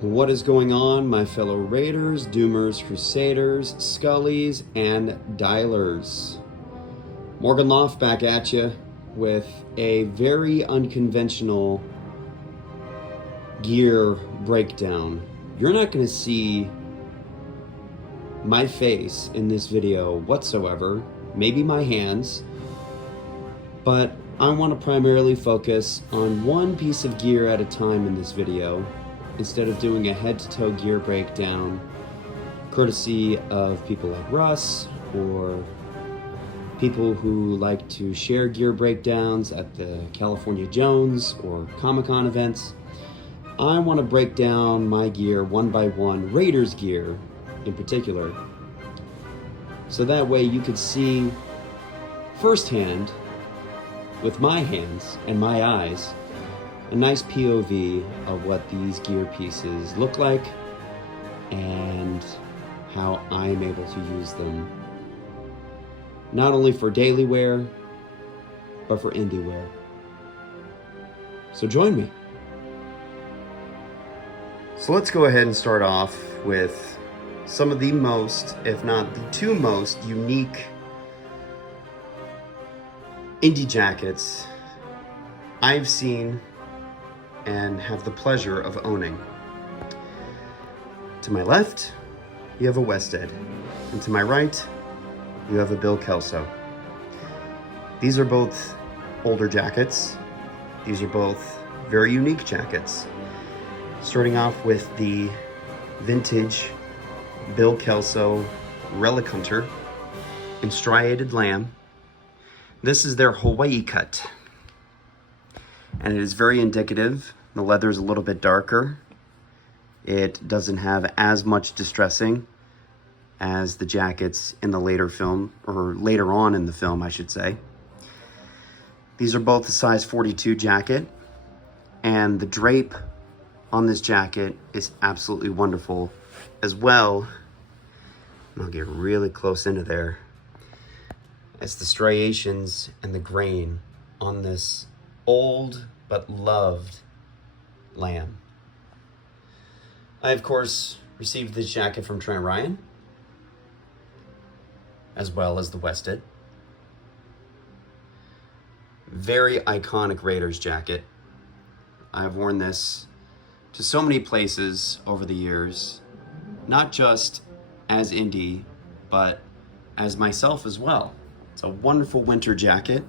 What is going on, my fellow Raiders, Doomers, Crusaders, Scullies, and Dialers? Morgan Loft back at you with a very unconventional gear breakdown. You're not going to see my face in this video whatsoever, maybe my hands, but I want to primarily focus on one piece of gear at a time in this video, instead of doing a head-to-toe gear breakdown, courtesy of people like Russ or people who like to share gear breakdowns at the California Jones or Comic-Con events. I want to break down my gear one by one, Raiders gear in particular, so that way you could see firsthand, with my hands and my eyes, a nice POV of what these gear pieces look like and how I'm able to use them, not only for daily wear, but for indie wear. So join me. So let's go ahead and start off with some of the most, if not the two most unique indie jackets I've seen and have the pleasure of owning. To my left, you have a Wested, and to my right, you have a Bill Kelso. These are both older jackets. These are both very unique jackets. Starting off with the vintage Bill Kelso Relic Hunter in striated lamb. This is their Hawaii cut, and it is very indicative. The leather is a little bit darker. It doesn't have as much distressing as the jackets in the later film, or later on in the film, I should say. These are both a size 42 jacket, and the drape on this jacket is absolutely wonderful as well. And I'll get really close into there. It's the striations and the grain on this old but loved lamb. I, of course, received this jacket from Trent Ryan, as well as the Wested. Very iconic Raiders jacket. I've worn this to so many places over the years, not just as Indy, but as myself as well. It's a wonderful winter jacket,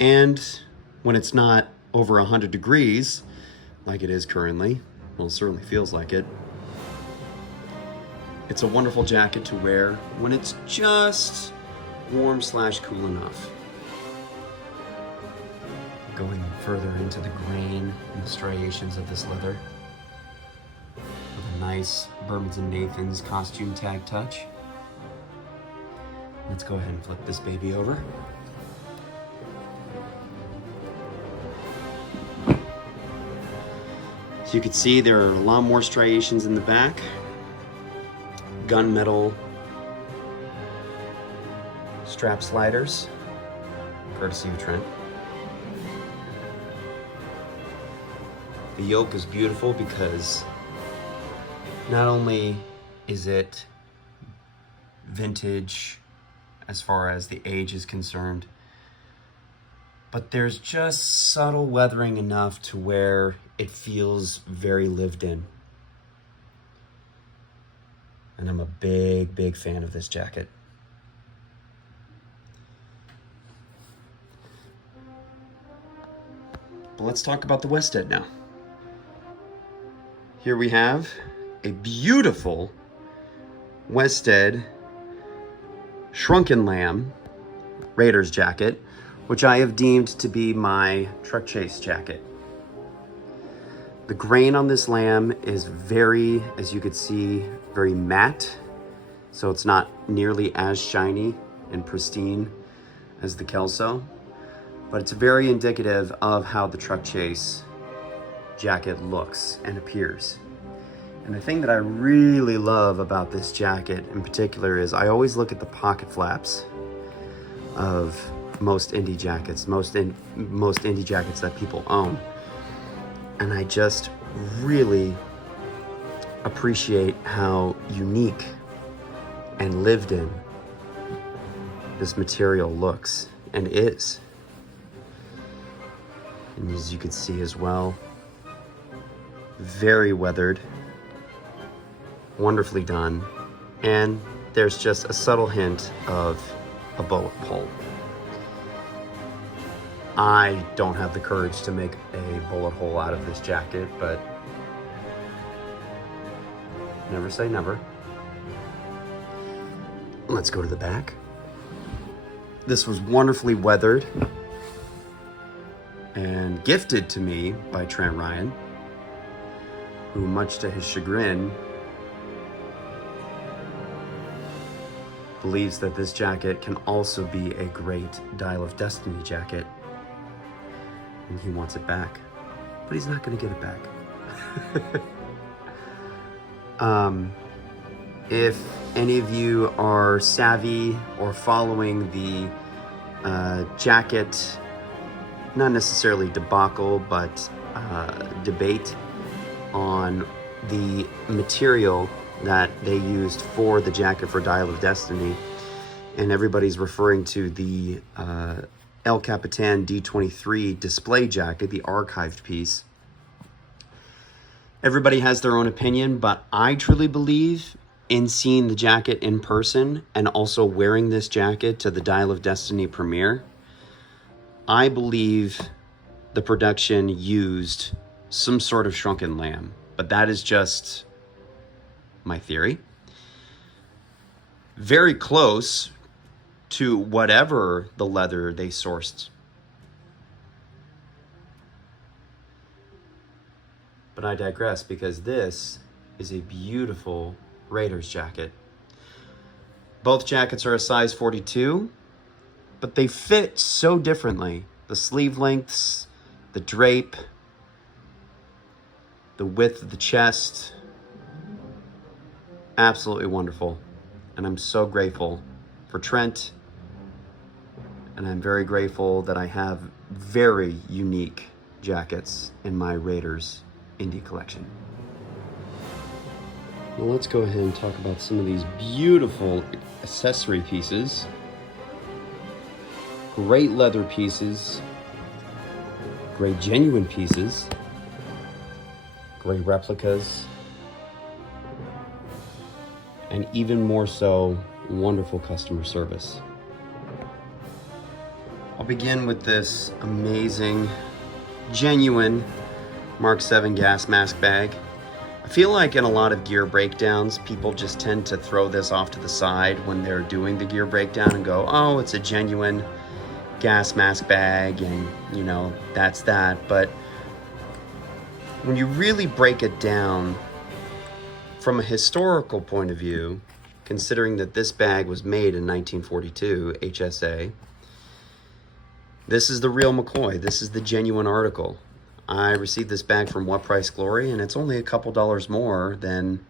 and when it's not over 100 degrees, like it is currently, well, it certainly feels like it, it's a wonderful jacket to wear when it's just warm/cool enough. Going further into the grain and the striations of this leather, with a nice Burns and Nathan's costume tag touch. Let's go ahead and flip this baby over. So you can see there are a lot more striations in the back. Gunmetal strap sliders, courtesy of Trent. The yoke is beautiful because not only is it vintage as far as the age is concerned, but there's just subtle weathering enough to where it feels very lived in. And I'm a big fan of this jacket. But let's talk about the Wested now. Here we have a beautiful Wested Shrunken Lamb Raiders jacket, which I have deemed to be my truck chase jacket. The grain on this lamb is very, as you could see, very matte, so it's not nearly as shiny and pristine as the Kelso, but it's very indicative of how the truck chase jacket looks and appears. And the thing that I really love about this jacket in particular is I always look at the pocket flaps of most indie jackets, most indie jackets that people own. And I just really appreciate how unique and lived in this material looks and is. And as you can see as well, very weathered, wonderfully done, and there's just a subtle hint of a bullet hole. I don't have the courage to make a bullet hole out of this jacket, but never say never. Let's go to the back. This was wonderfully weathered and gifted to me by Trent Ryan, who, much to his chagrin, believes that this jacket can also be a great Dial of Destiny jacket, and he wants it back, but he's not going to get it back. If any of you are savvy or following the jacket, not necessarily debacle, but debate on the material that they used for the jacket for Dial of Destiny, and everybody's referring to the El Capitan D23 display jacket, the archived piece. Everybody has their own opinion, but I truly believe, in seeing the jacket in person and also wearing this jacket to the Dial of Destiny premiere, I believe the production used some sort of shrunken lamb, but that is just my theory. Very close to whatever the leather they sourced. But I digress, because this is a beautiful Raiders jacket. Both jackets are a size 42, but they fit so differently. The sleeve lengths, the drape, the width of the chest, absolutely wonderful. And I'm so grateful for Trent, and I'm very grateful that I have very unique jackets in my Raiders indie collection. Well, let's go ahead and talk about some of these beautiful accessory pieces. Great leather pieces, great genuine pieces, great replicas, and even more so, wonderful customer service. I'll begin with this amazing, genuine Mark 7 gas mask bag. I feel like in a lot of gear breakdowns, people just tend to throw this off to the side when they're doing the gear breakdown and go, oh, it's a genuine gas mask bag, and you know, that's that. But when you really break it down from a historical point of view, considering that this bag was made in 1942, HSA, this is the real McCoy. This is the genuine article. I received this bag from What Price Glory, and it's only a couple dollars more than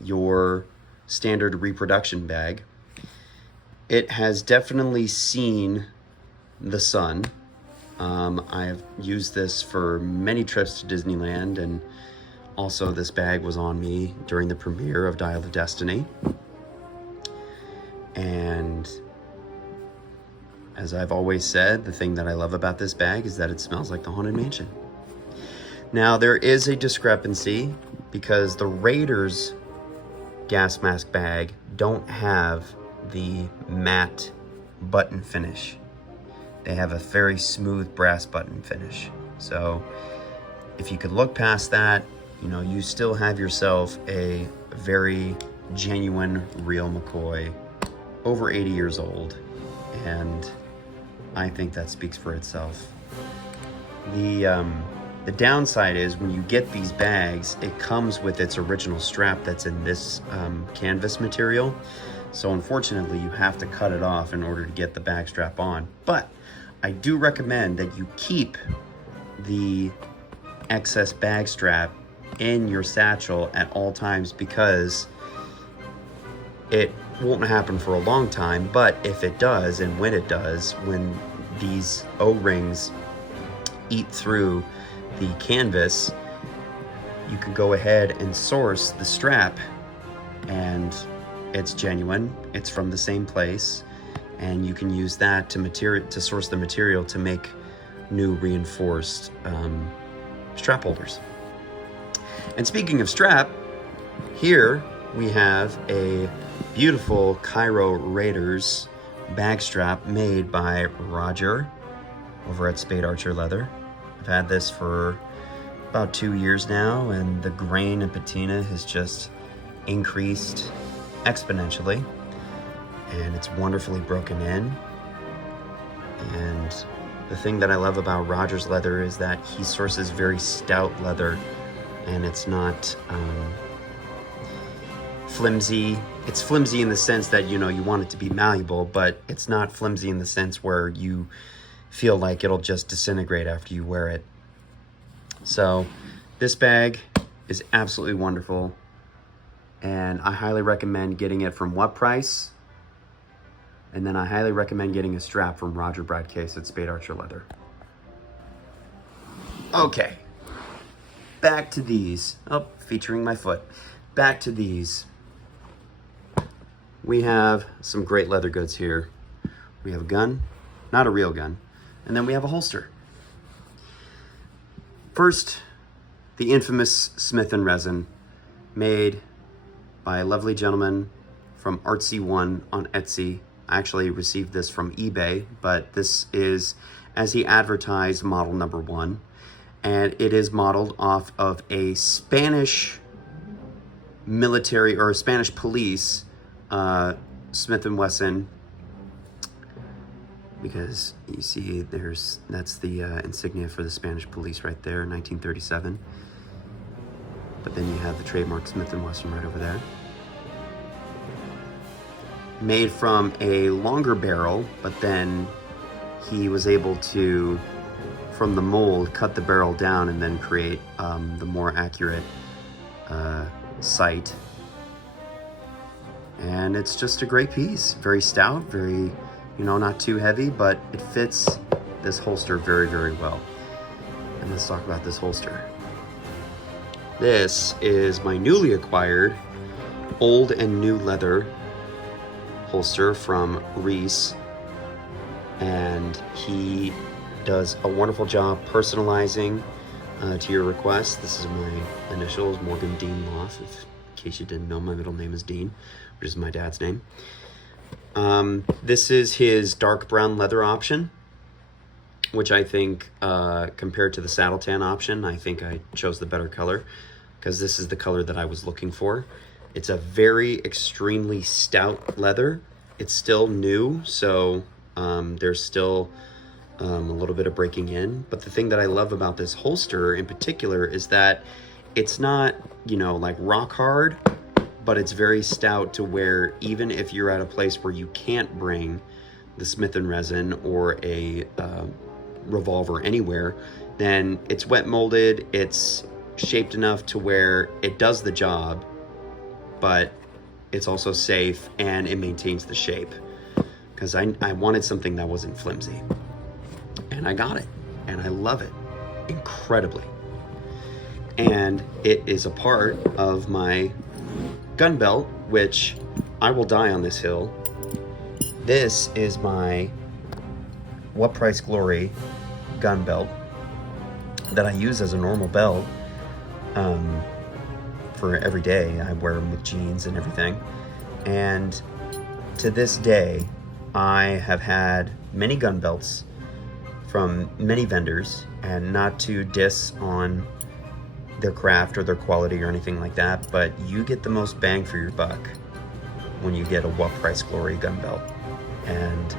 your standard reproduction bag. It has definitely seen the sun. I have used this for many trips to Disneyland, and also this bag was on me during the premiere of Dial of Destiny. And as I've always said, the thing that I love about this bag is that it smells like the Haunted Mansion. Now, there is a discrepancy because the Raiders gas mask bag don't have the matte button finish. They have a very smooth brass button finish. So if you could look past that, you know, you still have yourself a very genuine, real McCoy, over 80 years old. And I think that speaks for itself. The downside is when you get these bags, it comes with its original strap that's in this canvas material. So unfortunately, you have to cut it off in order to get the bag strap on. But I do recommend that you keep the excess bag strap in your satchel at all times, because it won't happen for a long time. But if it does, and when it does, when these O-rings eat through the canvas, you could go ahead and source the strap, and it's genuine, it's from the same place, and you can use that to source the material to make new reinforced strap holders. And speaking of strap, here we have a beautiful Cairo Raiders bag strap made by Roger over at Spade Archer Leather. I've had this for about 2 years now, and the grain and patina has just increased exponentially, and it's wonderfully broken in. And the thing that I love about Roger's leather is that he sources very stout leather, and it's not flimsy. It's flimsy in the sense that, you want it to be malleable, but it's not flimsy in the sense where you feel like it'll just disintegrate after you wear it. So this bag is absolutely wonderful, and I highly recommend getting it from What Price? And then I highly recommend getting a strap from Roger Bradcase at Spade Archer Leather. Okay, back to these. Oh, featuring my foot. Back to these. We have some great leather goods here. We have a gun, not a real gun, and then we have a holster. First, the infamous Smith & Resin, made by a lovely gentleman from Artsy1 on Etsy. I actually received this from eBay, but this is, as he advertised, model number 1. And it is modeled off of a Spanish military, or a Spanish police, Smith & Wesson, because you see that's the insignia for the Spanish police right there, 1937. But then you have the trademark Smith & Wesson right over there. Made from a longer barrel, but then he was able to, from the mold, cut the barrel down and then create the more accurate sight. And it's just a great piece. Very stout, very, not too heavy, but it fits this holster very, very well. And let's talk about this holster. This is my newly acquired old and new leather holster from Reese, and he does a wonderful job personalizing to your request. This is my initials, Morgan Dean Moth. In case you didn't know, my middle name is Dean, which is my dad's name. This is his dark brown leather option, which I think, compared to the saddle tan option, I think I chose the better color, because this is the color that I was looking for. It's a very extremely stout leather. It's still new, so there's still a little bit of breaking in. But the thing that I love about this holster in particular is that it's not, like rock hard, but it's very stout to where even if you're at a place where you can't bring the Smith & Resin or a revolver anywhere, then it's wet molded, it's shaped enough to where it does the job, but it's also safe and it maintains the shape. Because I wanted something that wasn't flimsy. And I got it. And I love it incredibly. And it is a part of my gun belt, which I will die on this hill. This is my What Price Glory gun belt that I use as a normal belt. For every day. I wear them with jeans and everything. And to this day, I have had many gun belts from many vendors, and not to diss on their craft or their quality or anything like that, but you get the most bang for your buck when you get a What Price Glory gun belt. And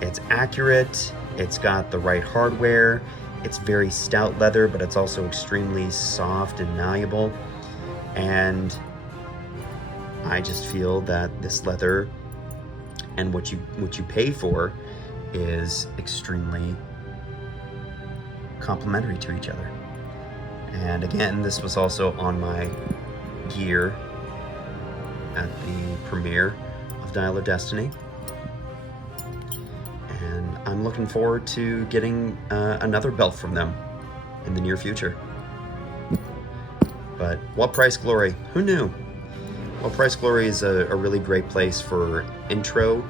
it's accurate, it's got the right hardware, it's very stout leather, but it's also extremely soft and malleable. And I just feel that this leather and what you pay for is extremely complementary to each other. And again, this was also on my gear at the premiere of Dial of Destiny. And I'm looking forward to getting another belt from them in the near future. But What Price Glory? Who knew? What Price Glory is a really great place for intro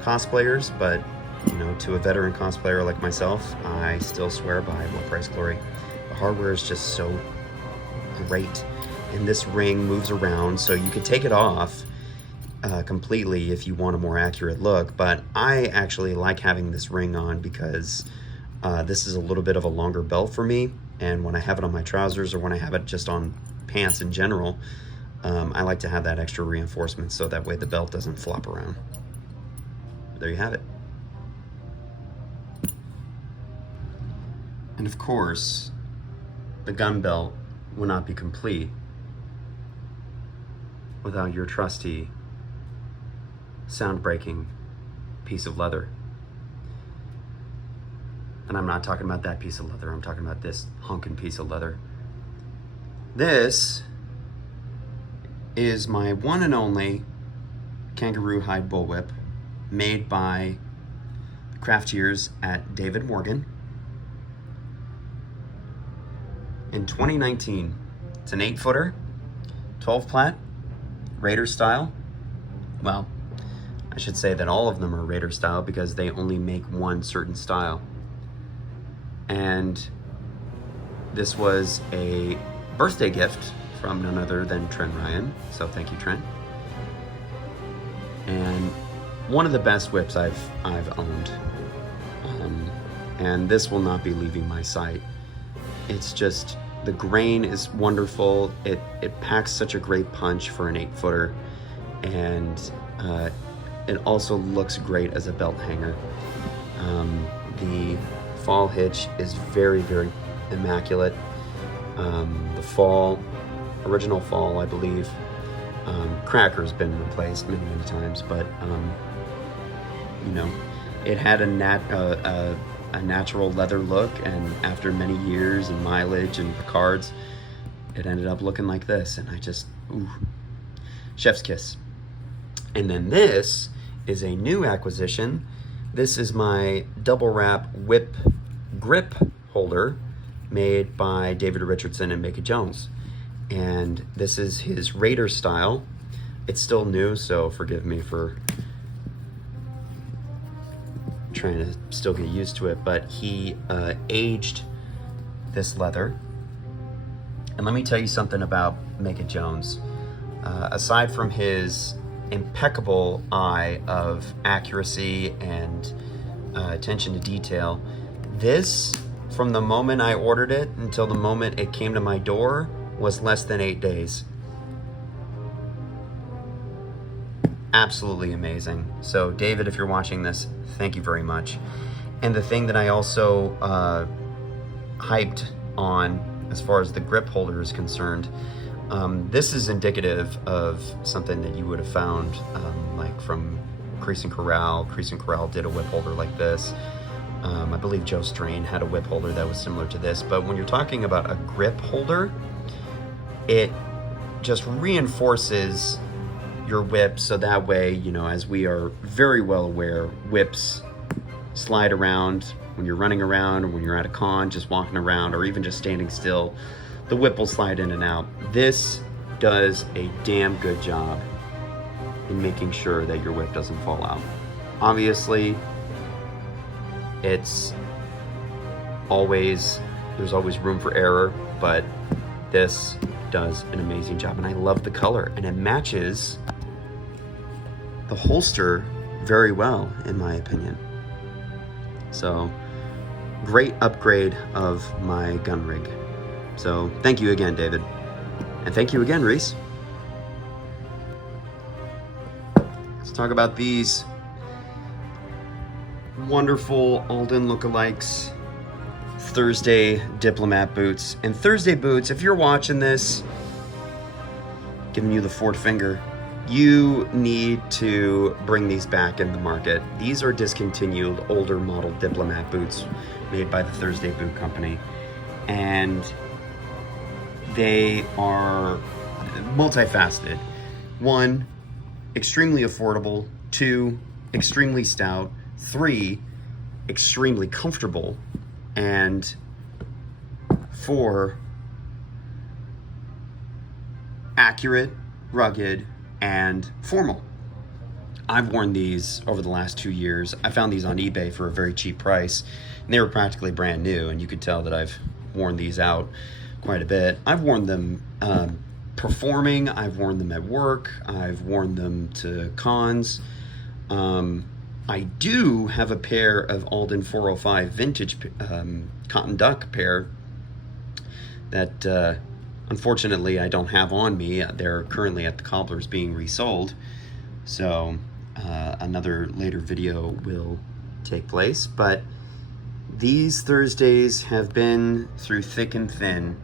cosplayers, but to a veteran cosplayer like myself, I still swear by What Price Glory. The hardware is just so great, and this ring moves around, so you can take it off completely if you want a more accurate look, but I actually like having this ring on because this is a little bit of a longer belt for me, and when I have it on my trousers or when I have it just on pants in general, I like to have that extra reinforcement so that way the belt doesn't flop around. There you have it. And of course, the gun belt will not be complete without your trusty sound-breaking piece of leather. And I'm not talking about that piece of leather, I'm talking about this honkin' piece of leather. This is my one and only kangaroo hide bullwhip, made by the craftiers at David Morgan in 2019. It's an 8-footer, 12 plat, Raider style. Well, I should say that all of them are Raider style because they only make one certain style. And this was a birthday gift from none other than Trent Ryan, so thank you, Trent. And one of the best whips I've owned, and this will not be leaving my sight. It's just, the grain is wonderful. It packs such a great punch for an 8-footer, and it also looks great as a belt hanger. The fall hitch is very, very immaculate. The original fall, I believe, cracker's been replaced many times, but it had a natural leather look, and after many years and mileage and cards, it ended up looking like this, and I just, chef's kiss. And then this is a new acquisition. This is my double wrap whip grip holder made by David Richardson and Mickey Jones. And this is his Raider style. It's still new, so forgive me for trying to still get used to it, but he aged this leather. And let me tell you something about Mickey Jones. Aside from his impeccable eye of accuracy and attention to detail, this, from the moment I ordered it until the moment it came to my door, was less than 8 days. Absolutely amazing. So David, if you're watching this, thank you very much. And the thing that I also hyped on as far as the grip holder is concerned, this is indicative of something that you would have found like from Crease and Corral. Crease and Corral did a whip holder like this. I believe Joe Strain had a whip holder that was similar to this. But when you're talking about a grip holder, it just reinforces your whip, so that way, as we are very well aware, whips slide around when you're running around, or when you're at a con, just walking around, or even just standing still, the whip will slide in and out. This does a damn good job in making sure that your whip doesn't fall out. Obviously, there's always room for error, but this does an amazing job, and I love the color, and it matches the holster very well, in my opinion. So, great upgrade of my gun rig. So, thank you again, David. And thank you again, Reese. Let's talk about these wonderful Alden lookalikes, Thursday Diplomat boots. And Thursday boots, if you're watching this, giving you the fourth finger, you need to bring these back in the market. These are discontinued, older model Diplomat boots made by the Thursday Boot Company. And they are multifaceted. 1, extremely affordable. 2, extremely stout. 3, extremely comfortable. And 4, accurate, rugged, and formal. I've worn these over the last 2 years. I found these on eBay for a very cheap price, and they were practically brand new, and you could tell that I've worn these out quite a bit. I've worn them performing, I've worn them at work, I've worn them to cons. I do have a pair of Alden 405 vintage cotton duck pair that unfortunately I don't have on me. They're currently at the cobblers being resold, so another later video will take place. But these Thursdays have been through thick and thin,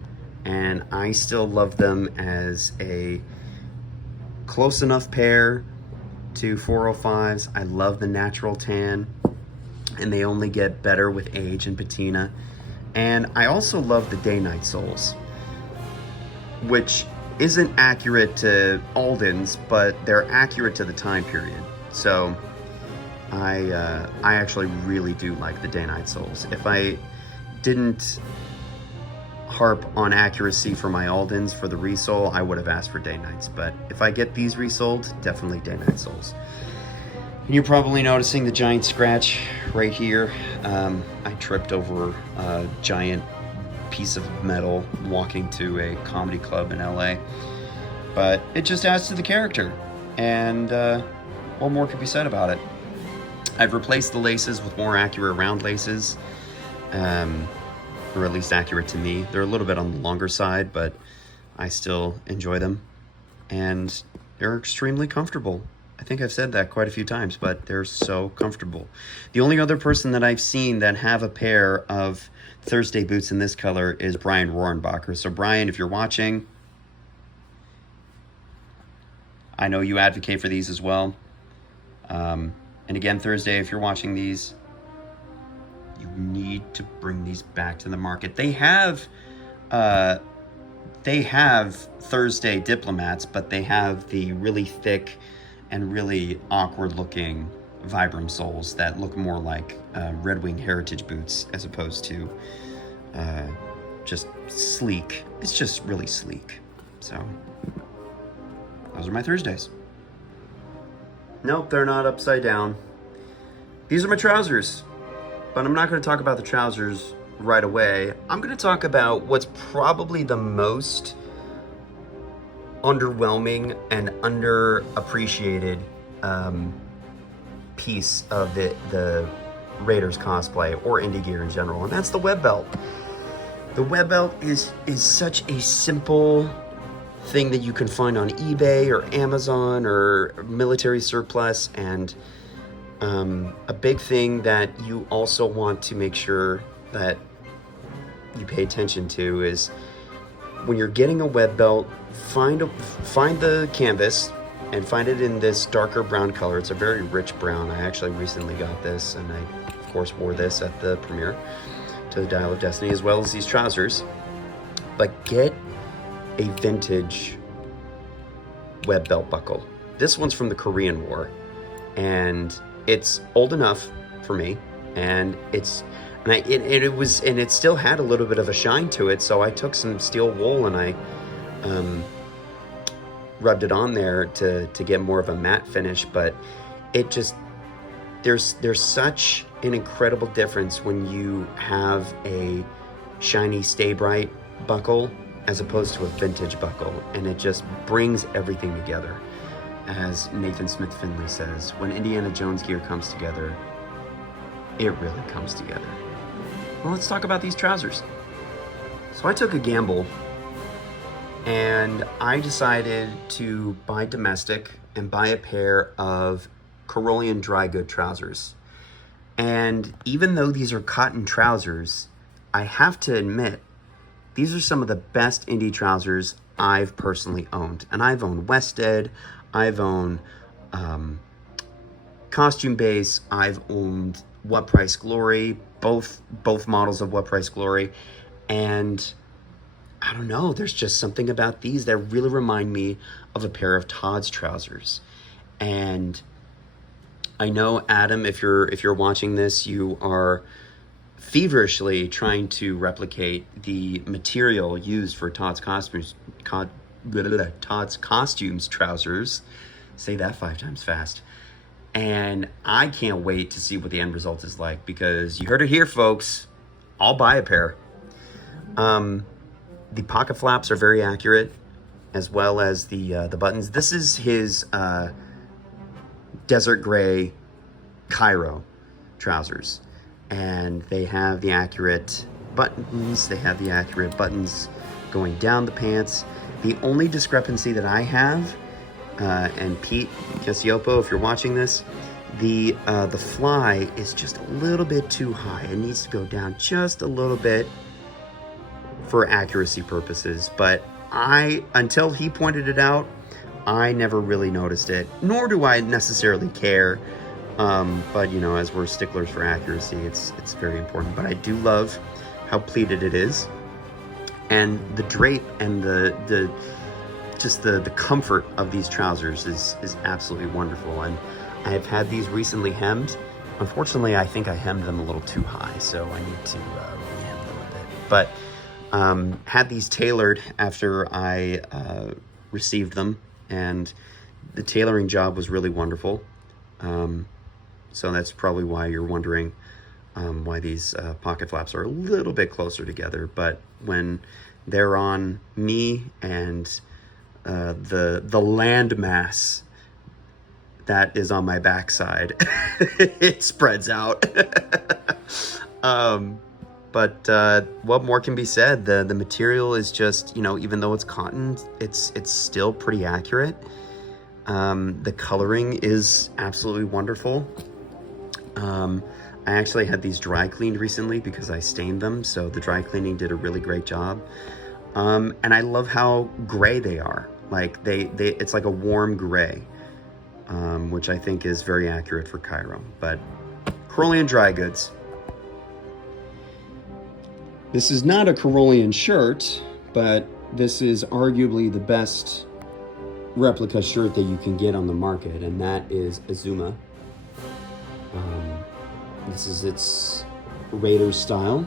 and I still love them as a close enough pair to 405s. I love the natural tan, and they only get better with age and patina. And I also love the day-night soles, which isn't accurate to Alden's, but they're accurate to the time period. So I actually really do like the day-night soles. If I didn't harp on accuracy for my Aldens for the resole, I would have asked for day-nights. But if I get these resold, definitely day-night soles. And you're probably noticing the giant scratch right here. I tripped over a giant piece of metal walking to a comedy club in LA. But it just adds to the character, and what more could be said about it? I've replaced the laces with more accurate round laces, or at least accurate to me. They're a little bit on the longer side, but I still enjoy them, and they're extremely comfortable. I think I've said that quite a few times, but they're so comfortable. The only other person that I've seen that have a pair of Thursday boots in this color is Brian Rohrenbacher. So Brian, if you're watching, I know you advocate for these as well. And again, Thursday, if you're watching these, you need to bring these back to the market. They have Thursday Diplomats, but they have the really thick and really awkward looking Vibram soles that look more like Red Wing Heritage boots as opposed to just sleek. It's just really sleek. So those are my Thursdays. Nope, they're not upside down. These are my trousers, but I'm not going to talk about the trousers right away. I'm going to talk about what's probably the most underwhelming and underappreciated piece of the Raiders cosplay or indie gear in general, and that's the web belt. The web belt is such a simple thing that you can find on eBay or Amazon or military surplus, and a big thing that you also want to make sure that you pay attention to is when you're getting a web belt, find the canvas and find it in this darker brown color. It's a very rich brown. I actually recently got this, and I of course wore this at the premiere to the Dial of Destiny, as well as these trousers. But get a vintage web belt buckle. This one's from the Korean War, and it's old enough for me, and it still had a little bit of a shine to it. So I took some steel wool and I rubbed it on there to get more of a matte finish. But it just, there's such an incredible difference when you have a shiny Stay Bright buckle as opposed to a vintage buckle, and it just brings everything together. As Nathan Smith Finley says, when Indiana Jones gear comes together, it really comes together. Well, let's talk about these trousers. So I took a gamble, and I decided to buy domestic and buy a pair of Carolean dry good trousers. And even though these are cotton trousers, I have to admit, these are some of the best indie trousers I've personally owned. And I've owned Wested, I've owned Costume Base, I've owned What Price Glory, both models of What Price Glory. And I don't know, there's just something about these that really remind me of a pair of Todd's trousers. And I know, Adam, if you're watching this, you are feverishly trying to replicate the material used for Todd's Todd's Costumes trousers. Say that 5 times fast. And I can't wait to see what the end result is like, because you heard it here, folks. I'll buy a pair. The pocket flaps are very accurate, as well as the buttons. This is his desert gray Cairo trousers, and they have the accurate buttons. They have the accurate buttons going down the pants. The only discrepancy that I have, and Pete Casiopo, if you're watching this, the fly is just a little bit too high. It needs to go down just a little bit for accuracy purposes. But until he pointed it out, I never really noticed it, nor do I necessarily care. But you know, as we're sticklers for accuracy, it's very important. But I do love how pleated it is, and the drape and the comfort of these trousers is absolutely wonderful. And I have had these recently hemmed. Unfortunately, I think I hemmed them a little too high, so I need to re-hem them a bit. But had these tailored after I received them, and the tailoring job was really wonderful. So that's probably why you're wondering why these pocket flaps are a little bit closer together. But when they're on me and the landmass that is on my backside, it spreads out. But what more can be said? The material is just, you know, even though it's cotton, it's still pretty accurate. The coloring is absolutely wonderful. I actually had these dry cleaned recently because I stained them, so the dry cleaning did a really great job. And I love how gray they are. Like it's like a warm gray, which I think is very accurate for Cairo. But Karolian Dry Goods. This is not a Karolian shirt, but this is arguably the best replica shirt that you can get on the market, and that is Azuma. This is its Raiders style.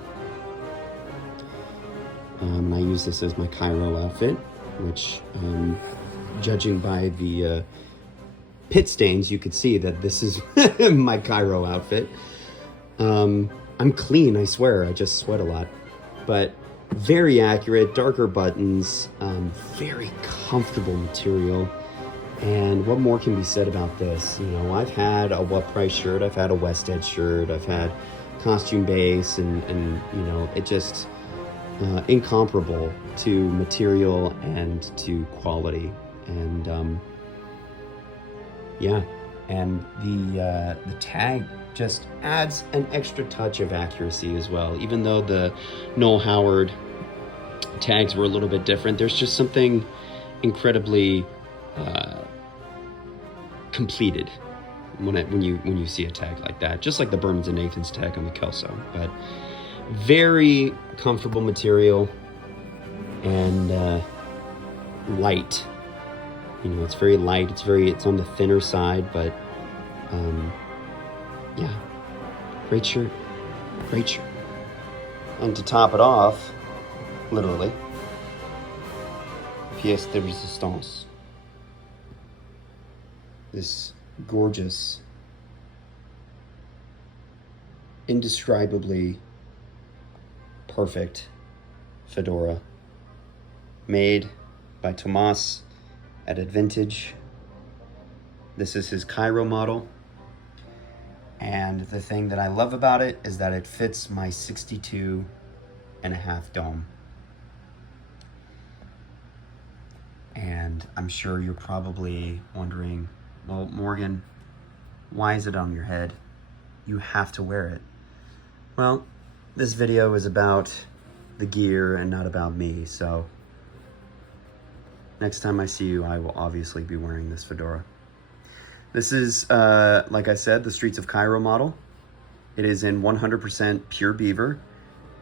I use this as my Cairo outfit, which, judging by the pit stains, you could see that this is my Cairo outfit. I'm clean, I swear, I just sweat a lot. But very accurate, darker buttons, very comfortable material. And what more can be said about this? You know, I've had a What Price shirt, I've had a Westhead shirt, I've had Costume Base, and you know, it just incomparable to material and to quality. And yeah, and the tag just adds an extra touch of accuracy as well. Even though the Noel Howard tags were a little bit different, there's just something incredibly completed when you see a tag like that, just like the Burmans and Nathans tag on the Kelso. But very comfortable material and light. You know, it's very light. It's on the thinner side, but yeah, great shirt. And to top it off, literally, pièce de résistance. This gorgeous, indescribably perfect fedora made by Tomas at Advintage. This is his Cairo model. And the thing that I love about it is that it fits my 62.5 dome. And I'm sure you're probably wondering, well, Morgan, why is it on your head? You have to wear it. Well, this video is about the gear and not about me, so next time I see you, I will obviously be wearing this fedora. This is, like I said, the Streets of Cairo model. It is in 100% pure beaver,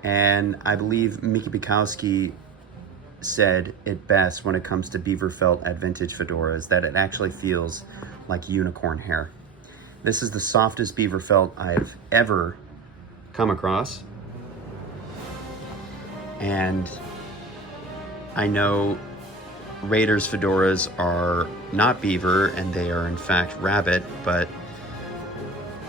and I believe Mickey Bukowski said it best when it comes to beaver felt at vintage fedoras, that it actually feels like unicorn hair. This is the softest beaver felt I've ever come across. And I know Raiders fedoras are not beaver and they are in fact rabbit, but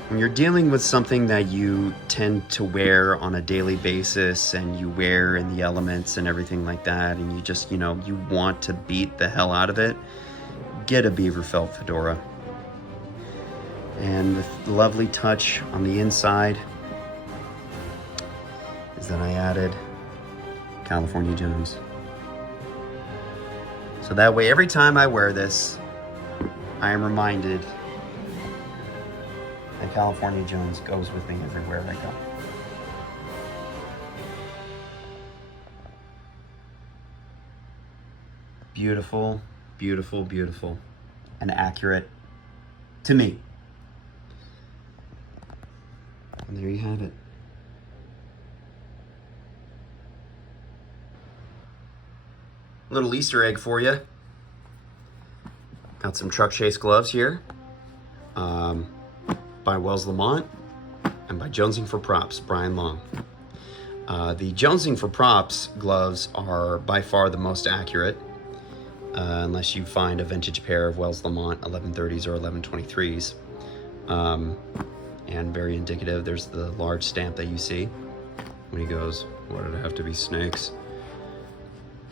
when you're dealing with something that you tend to wear on a daily basis and you wear in the elements and everything like that, and you just, you know, you want to beat the hell out of it, get a beaver felt fedora. And with the lovely touch on the inside is that I added California Jones. So that way, every time I wear this, I am reminded that California Jones goes with me everywhere I go. Beautiful, beautiful, beautiful, and accurate to me. And there you have it. Little Easter egg for you. Got some Truck Chase gloves here. By Wells Lamont and by Jonesing for Props, Brian Long. The Jonesing for Props gloves are by far the most accurate, unless you find a vintage pair of Wells Lamont 1130s or 1123s. And very indicative, there's the large stamp that you see when he goes, "Why did it have to be snakes?"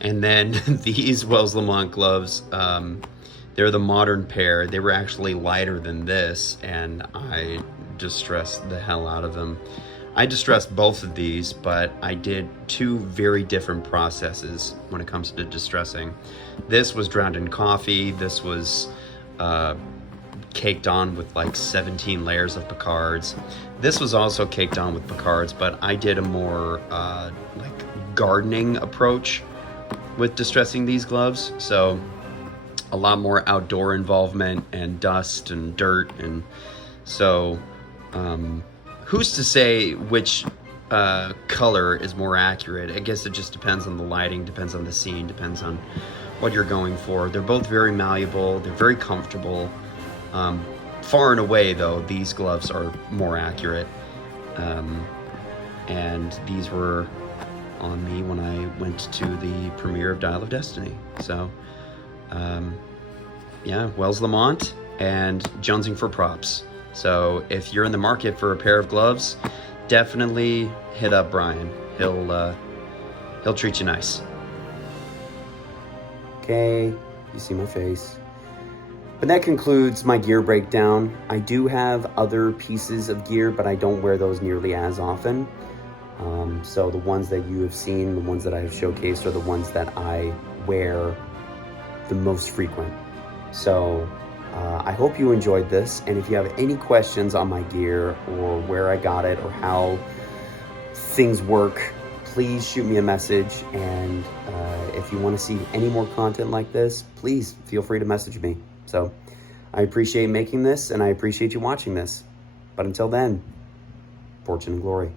And then these Wells Lamont gloves, they're the modern pair. They were actually lighter than this, and I distressed the hell out of them. I distressed both of these, but I did two very different processes when it comes to distressing. This was drowned in coffee. This was caked on with like 17 layers of picards. This was also caked on with picards, but I did a more like gardening approach with distressing these gloves. So a lot more outdoor involvement and dust and dirt, and so who's to say which color is more accurate? I guess it just depends on the lighting, depends on the scene, depends on what you're going for. They're both very malleable, they're very comfortable. Far and away though, these gloves are more accurate, and these were on me when I went to the premiere of Dial of Destiny. So yeah, Wells Lamont and Jonesing for Props. So if you're in the market for a pair of gloves, definitely hit up Brian. He'll treat you nice. Okay, you see my face. But that concludes my gear breakdown. I do have other pieces of gear, but I don't wear those nearly as often. So the ones that you have seen, the ones that I have showcased, are the ones that I wear the most frequent. So I hope you enjoyed this, and if you have any questions on my gear or where I got it or how things work, please shoot me a message. And if you want to see any more content like this, please feel free to message me. So I appreciate making this, and I appreciate you watching this. But until then, fortune and glory.